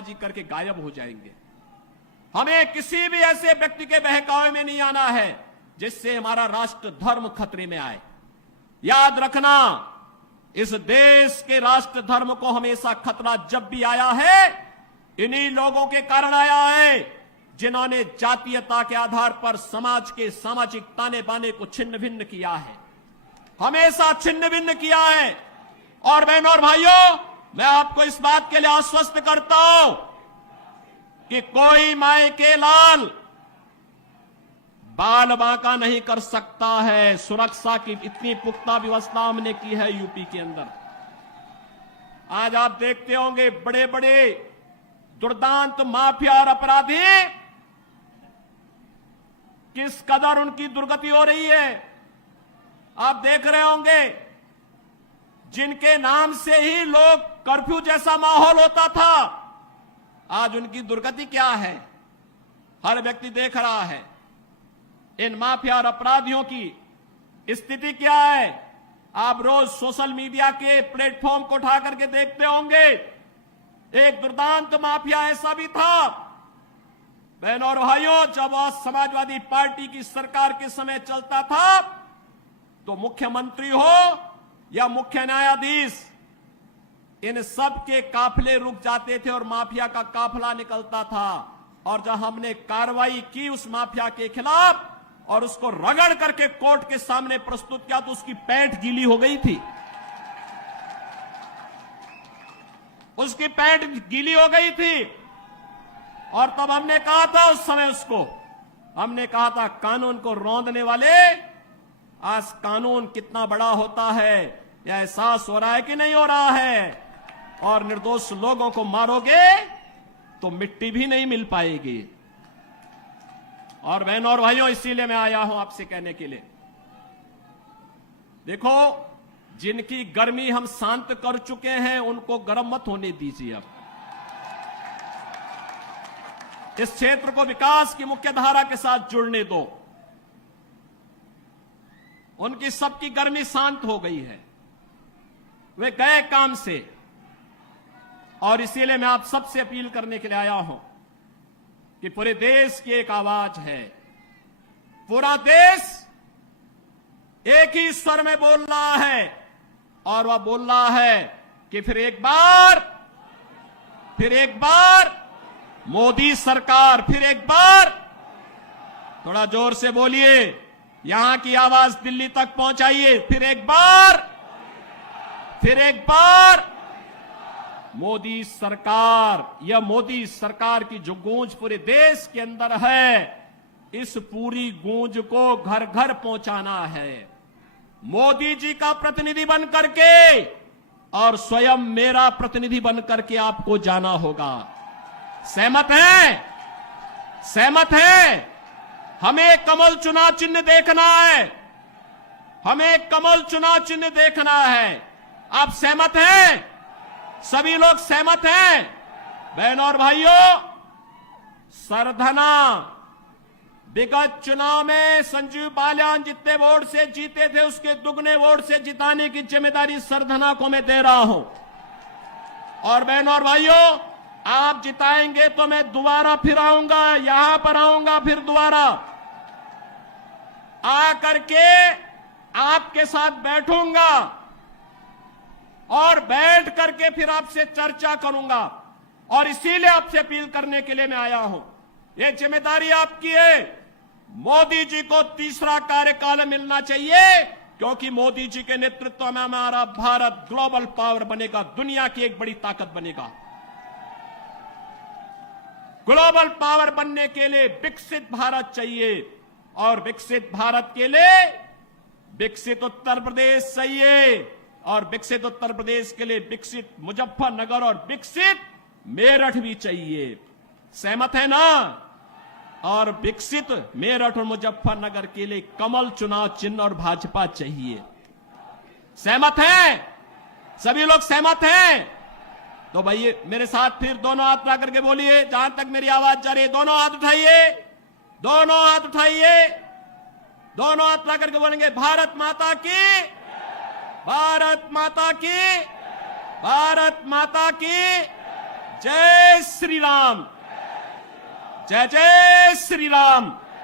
जी करके गायब हो जाएंगे। हमें किसी भी ऐसे व्यक्ति के बहकावे में नहीं आना है जिससे हमारा राष्ट्र धर्म खतरे में आए। याद रखना, इस देश के राष्ट्र धर्म को हमेशा खतरा जब भी आया है इन्हीं लोगों के कारण आया है जिन्होंने जातीयता के आधार पर समाज के सामाजिक ताने बाने को छिन्न भिन्न किया है, हमेशा छिन्न भिन्न किया है। और बहनों और भाइयों, मैं आपको इस बात के लिए आश्वस्त करता हूं कि कोई माए के लाल बाल बांका नहीं कर सकता है। सुरक्षा की इतनी पुख्ता व्यवस्था हमने की है यूपी के अंदर। आज आप देखते होंगे बड़े बड़े दुर्दांत माफिया और अपराधी किस कदर उनकी दुर्गति हो रही है। आप देख रहे होंगे जिनके नाम से ही लोग कर्फ्यू जैसा माहौल होता था, आज उनकी दुर्गति क्या है हर व्यक्ति देख रहा है। इन माफिया और अपराधियों की स्थिति क्या है आप रोज सोशल मीडिया के प्लेटफॉर्म को उठा करके देखते होंगे। एक दुर्दांत माफिया ऐसा भी था बहनों और भाइयों, जब वह समाजवादी पार्टी की सरकार के समय चलता था तो मुख्यमंत्री हो या मुख्य न्यायाधीश, इन सब के काफिले रुक जाते थे और माफिया का काफिला निकलता था। और जब हमने कार्रवाई की उस माफिया के खिलाफ और उसको रगड़ करके कोर्ट के सामने प्रस्तुत किया तो उसकी पैंट गीली हो गई थी, उसकी पैंट गीली हो गई थी। और तब हमने कहा था उस समय उसको, हमने कहा था कानून को रौंदने वाले, आज कानून कितना बड़ा होता है यह एहसास हो रहा है कि नहीं हो रहा है। और निर्दोष लोगों को मारोगे तो मिट्टी भी नहीं मिल पाएगी। और बहनों और भाइयों, इसीलिए मैं आया हूं आपसे कहने के लिए, देखो जिनकी गर्मी हम शांत कर चुके हैं उनको गर्म मत होने दीजिए। अब इस क्षेत्र को विकास की मुख्य धारा के साथ जुड़ने दो। उनकी सबकी गर्मी शांत हो गई है, वे गए काम से। और इसीलिए मैं आप सबसे अपील करने के लिए आया हूं कि पूरे देश की एक आवाज है, पूरा देश एक ही स्वर में बोल रहा है और वह बोल रहा है कि फिर एक बार मोदी सरकार, फिर एक बार, थोड़ा जोर से बोलिए, यहां की आवाज दिल्ली तक पहुंचाइए, फिर एक बार मोदी सरकार। यह मोदी सरकार की जो गूंज पूरे देश के अंदर है, इस पूरी गूंज को घर घर पहुंचाना है। मोदी जी का प्रतिनिधि बन करके और स्वयं मेरा प्रतिनिधि बन करके आपको जाना होगा। सहमत हैं? सहमत हैं? हमें कमल चुनाव चिन्ह देखना है, हमें कमल चुनाव चिन्ह देखना है। आप सहमत हैं? सभी लोग सहमत हैं? बहनों और भाइयों, सरधना विगत चुनाव में संजीव बालियान जितने वोट से जीते थे उसके दुगने वोट से जिताने की जिम्मेदारी सरधना को मैं दे रहा हूं। और बहनों और भाइयों, आप जिताएंगे तो मैं दोबारा फिर आऊंगा, यहां पर आऊंगा, फिर दोबारा आकर के आपके साथ बैठूंगा और बैठ करके फिर आपसे चर्चा करूंगा। और इसीलिए आपसे अपील करने के लिए मैं आया हूं। यह जिम्मेदारी आपकी है। मोदी जी को तीसरा कार्यकाल मिलना चाहिए, क्योंकि मोदी जी के नेतृत्व में हमारा भारत ग्लोबल पावर बनेगा, दुनिया की एक बड़ी ताकत बनेगा। ग्लोबल पावर बनने के लिए विकसित भारत चाहिए, और विकसित भारत के लिए विकसित उत्तर प्रदेश चाहिए, और विकसित उत्तर प्रदेश के लिए विकसित मुजफ्फरनगर और विकसित मेरठ भी चाहिए। सहमत है ना? और विकसित मेरठ और मुजफ्फरनगर के लिए कमल चुनाव चिन्ह और भाजपा चाहिए। सहमत हैं? सभी लोग सहमत हैं? तो भाई मेरे साथ फिर दोनों हाथ उठा करके बोलिए, जहां तक मेरी आवाज जा रही है दोनों हाथ उठाइए, दोनों हाथ उठाइए, दोनों हाथ उठा करके बोलेंगे भारत माता की, भारत माता की, भारत माता की, जय श्री राम, जय जय श्री राम।